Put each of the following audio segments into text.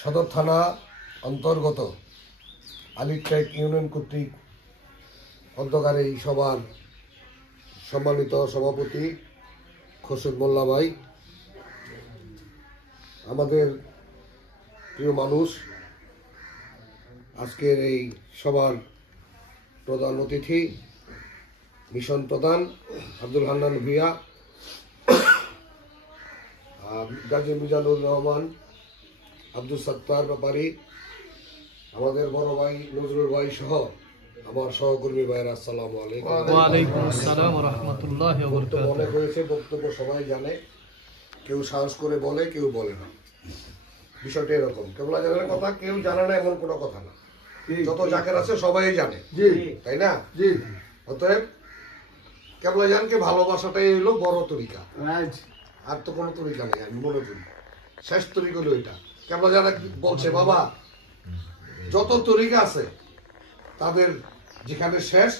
সদর থানা অন্তর্গত আলিট্রেক ইউনিয়ন কর্তৃক অধ্যকার এই সভার সম্মানিত সভাপতি খোরশেদ মোল্লা ভাই, আমাদের প্রিয় মানুষ, আজকের এই সভার প্রধান অতিথি মিশন প্রধান আব্দুল হান্নান ভূঁইয়া, গাজী মিজানুর রহমান, আব্দুল সত্তার ব্যাপারী, আমাদের বড় ভাই নজরুল ভাই সহ আমার সহকর্মী ভাইয়েরা, আসসালামু আলাইকুম। ওয়া আলাইকুম আসসালাম ওয়া রাহমাতুল্লাহি ওয়া বারাকাতুহু। অনেক হয়েছে, বক্তব্য সবাই জানে, কেউ সাহস করে বলে, কেউ বলে না। বিষয়টা এরকম, কেবল জানার কথা, কেউ জানে না এমন কোনো কথা না। যত জাকের আছে সবাই জানে, তাই না? অতএব কেবল জানকে ভালোবাসাটাই হইলো বড় তরিকা, আর তো কোনো তরিকা নেই। আমি মনে করি শেষ তরিকা হলো এটা। কেবল যারা বলছে বাবা যত তরিকা আছে তাদের যেখানে শেষ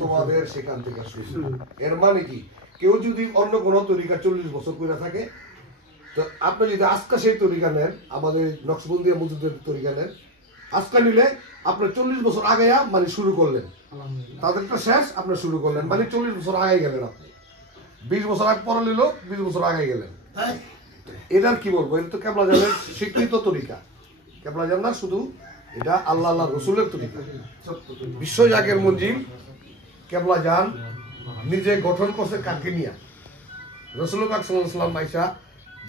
তোমাদের সেখান থেকে শুরু। এর মানে কি, কেউ যদি অন্য কোনো তরিকা 40 বছর করে থাকে, তো আপনি যদি আজকা সেই তরিকা নেন, আমাদের নকশবন্দিয়া মজুদের তরিকা নেন, আজকা নিলে আপনি 40 বছর আগে মানে শুরু করলেন, তাদেরটা শেষ আপনি শুরু করলেন, মানে 40 বছর আগে গেলেন। আপনি 20 বছর আগে পড়া নিল, 20 বছর আগে গেলেন। এটার কি বলবো, এটা তো কেবলা জানের স্বীকৃত তরিকা। কেবলা জান না শুধু, এটা আল্লাহ আল্লাহ রসুলের তরিকা। বিশ্ব জাকের মঞ্জিল কেবলা জান নিজে গঠন করছে কাকে নিয়ে? রসুল পাক সাল্লাল্লাহু আলাইহি ওয়াসাল্লাম আইসা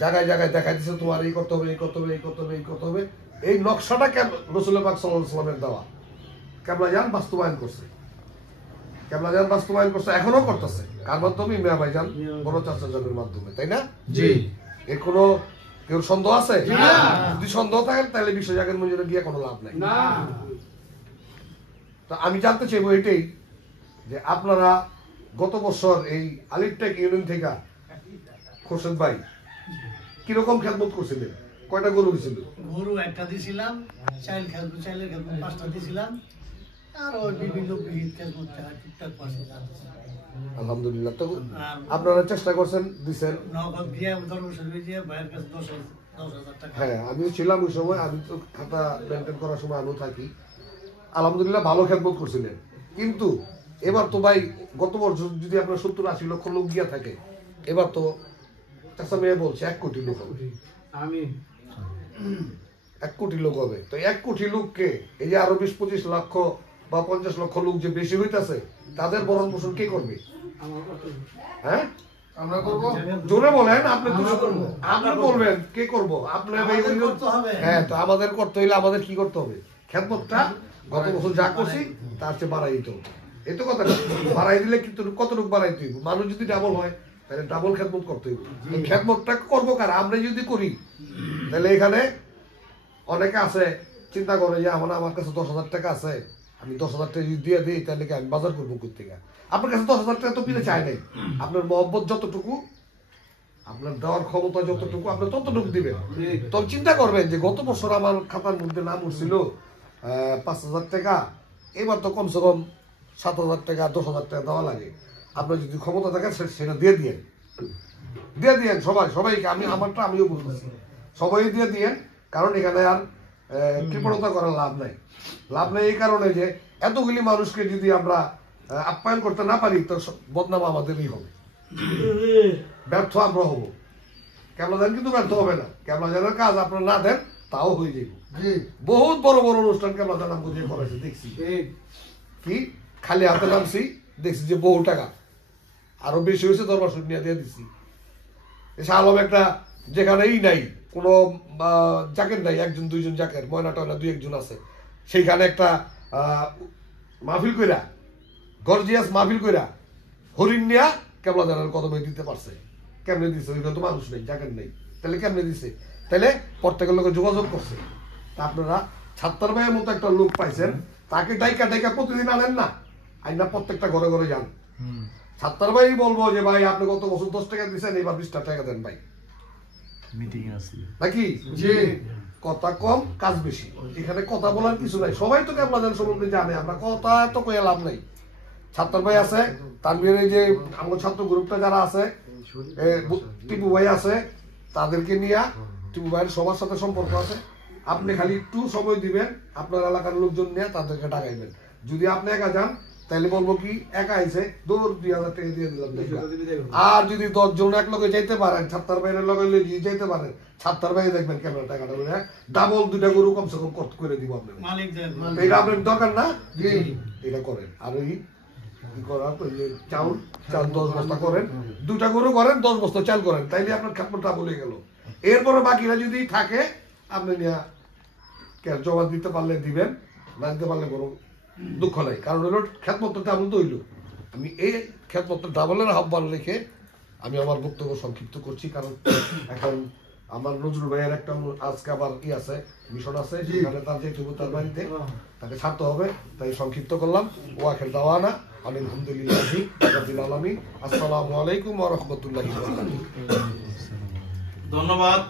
জায়গায় জায়গায় দেখাই দিচ্ছে, তোমার এই করতে হবে, এই করতে হবে, এই করতে হবে, এই করতে হবে। এই নকশাটা রসুল পাক সাল্লাল্লাহু আলাইহি ওয়াসাল্লামের দেওয়া, কেবলা জান বাস্তবায়ন করছে। কেবলা জান বাস্তবায়ন করছে, এখনো করতেছে। কার মাধ্যমে? মিয়া ভাইজান, বড় চাচা জানের মাধ্যমে, তাই না? জি। এর কোনো কেউ সন্দেহ আছে? যদি সন্দেহ থাকে তাহলে বিশ্ব জাকের মঞ্জিলে গিয়ে কোনো লাভ নাই। তো আমি জানতে চাইবো এটাই, যে আপনারা গত বছর এই আলিট্রেক ইউনিয়ন থেকে খোরশেদ ভাই কিরকম খেদমত করছিলেন? কয়টা গরু দিছিল? গরু একটা দিছিলাম, চাইলের খেদমত 5টা দিছিলাম, আর ওই বিভিন্ন বিহিত খেদমত টুকটাক পাচ্ছিলাম। আলহামদুলিল্লাহ। তো আপনারা চেষ্টা করছেন, দিচ্ছেন। নগদ দিয়ে ধর্মশরী দিয়ে ভাইয়ের কাছে 10,000 টাকা। হ্যাঁ, আমিও ছিলাম ওই সময়, আমি তো খাতা মেনটেন করার সময় আমিও থাকি। আলহামদুলিল্লাহ ভালো খেদমত করছিলেন। কিন্তু এবার তো ভাই, গত বছর যদি আপনার 70-80 লক্ষ লোক গিয়া থাকে, এবার তো চাচা মেয়ে বলছে 1 কোটি লোক হবে। 1 কোটি লোক হবে। তো 1 কোটি লোককে এই যে আরো 20-25 লক্ষ বা 50 লক্ষ লোক যে বেশি হইতাছে, তাদের ভরণ পোষণ কে করবে? হ্যাঁ, আমরা করবো। জোরে বলেন, আপনি আপনি বলবেন কে করব? আপনার। হ্যাঁ, তো আমাদের করতে হইলে আমাদের কি করতে হবে? খেদমতটা গত বছর যা করছি তার চেয়ে বাড়াই দিতে হবে। এই তো কথা। বাড়াই দিলে কিন্তু কতটুকু বাড়াইতে হইব? মানুষ যদি ডাবল হয় তাহলে ডাবল খেদমত করতে হইব। খেদমতটা করবো কার? আমরা যদি করি তাহলে এখানে অনেকে আছে চিন্তা করে যে আমার কাছে 10,000 টাকা আছে, আমি 10,000 টাকা যদি দিয়ে দিই তাহলে কি আমি বাজার করবো কোথেকে? আপনার কাছে 10,000 টাকা তো পিলে চাই নাই। আপনার মহব্বত যতটুকু, আপনার দেওয়ার ক্ষমতা যতটুকু, আপনি ততটুকু দিবেন। তো চিন্তা করবেন যে গত বছর আমার খাতার মধ্যে নাম উঠছিল 5,000 টাকা, এবার তো কমসে কম 7,000 টাকা 10,000 টাকা দেওয়া লাগে। আপনার যদি ক্ষমতা থাকে সেটা দিয়ে দিয়েন, সবাইকে। আমি আমারটা আমিও বলতেছি, সবাই দিয়ে দিয়েন। কারণ এখানে আর কৃপণতা করার লাভ নাই। এই কারণে যে এতগুলি মানুষকে যদি আমরা আপ্যায়ন করতে না পারি, তো বদনাম আমাদেরই হবে, ব্যর্থ আমরা হবো। কেবলা জান কিন্তু ব্যর্থ হবে না। কেবলা জানের কাজ আপনারা না দেন তাও হয়ে যাবে। বহুত বড় বড় অনুষ্ঠান কেবলা জান বুঝিয়ে করেছে, দেখছি। কি খালি হাতে নামছি, দেখছি যে বহু টাকা আরো বেশি হয়েছে, দরবার শুনিয়া দিয়ে দিচ্ছি। আলম একটা যেখানেই নাই কোনো জাকের নাই, 1-2 জাকের, ময়না টয়না 2-1 আছে, সেইখানে একটা মাহফিল কইরা, গর্জিয়াস মাহফিল কইরা হরিণ নিয়া কেবলা জানার কদমে দিতে পারছে। কেমনে দিছে? ওইখানে তো মানুষ নেই, জাকের নেই, তাহলে কেমনে দিছে? তাহলে প্রত্যেকের লোকে যোগাযোগ করছে। তা আপনারা ছাত্তার ভাইয়ের মতো একটা লোক পাইছেন, তাকে ডাইকা প্রতিদিন আনেন না, আইনা প্রত্যেকটা ঘরে ঘরে যান। ছাত্তার ভাই বলবো যে ভাই আপনি গত বছর 10 টাকা দিচ্ছেন, এবার 20 টাকা দেন ভাই, মিটিং আছে নাকি? যে কথা কম কাজ বেশি, এখানে কথা বলার কিছু নাই। সবাই তো কেবলা জান সম্বন্ধে জানে, আমরা কথা এত কয়ে লাভ নাই। ছাত্র ভাই আছে, তানভীর, এই যে আমার ছাত্র গ্রুপটা যারা আছে, টিপু ভাই আছে, তাদেরকে নিয়ে টিপু ভাইয়ের সবার সাথে সম্পর্ক আছে। আপনি খালি একটু সময় দিবেন, আপনার এলাকার লোকজন নিয়ে তাদেরকে ডাকাইবেন। যদি আপনি একা যান তাহলে বলবো কি একা আইছে দৌড় 2000 টাকা দিয়ে দিলাম। আর যদি 10 জন এক লগে যাইতে পারেন, ছাত্তার বাইরের লগে নিয়ে যাইতে পারেন, ছাত্তার বাইরে দেখবেন ক্যামেরা টাকাটা করে ডাবল 2টা গরু কমসে কম কত করে দিব আপনার। মালিক এটা আপনার দরকার না, এটা করেন। আর ওই করা চাউল 10 বস্তা করেন, 2টা গরু করেন, 10 বস্তা চাল করেন, তাইলে আপনার খাপটা বলে গেল। এরপরে বাকিরা যদি থাকে আপনি নিয়ে জমা দিতে পারলে দিবেন, না দিতে পারলে বরং দুঃখ নাই। কারণ হলো খেতমত্র ডাবল তো হইল। আমি এই খেতমত্র ডাবলের আহ্বান রেখে আমি আমার বক্তব্য সংক্ষিপ্ত করছি। কারণ এখন আমার নজরুল ভাইয়ের একটা আজকে আবার আছে, মিশন আছে, সেখানে তার যেতে হবে, তার বাড়িতে তাকে ছাড়তে হবে, তাই সংক্ষিপ্ত করলাম। ওয়াখের দাওয়ানা আলহামদুলিল্লাহি রাব্বিল আলামিন। আসসালামু আলাইকুম ওয়া রাহমাতুল্লাহি ওয়া বারাকাতুহু। ধন্যবাদ।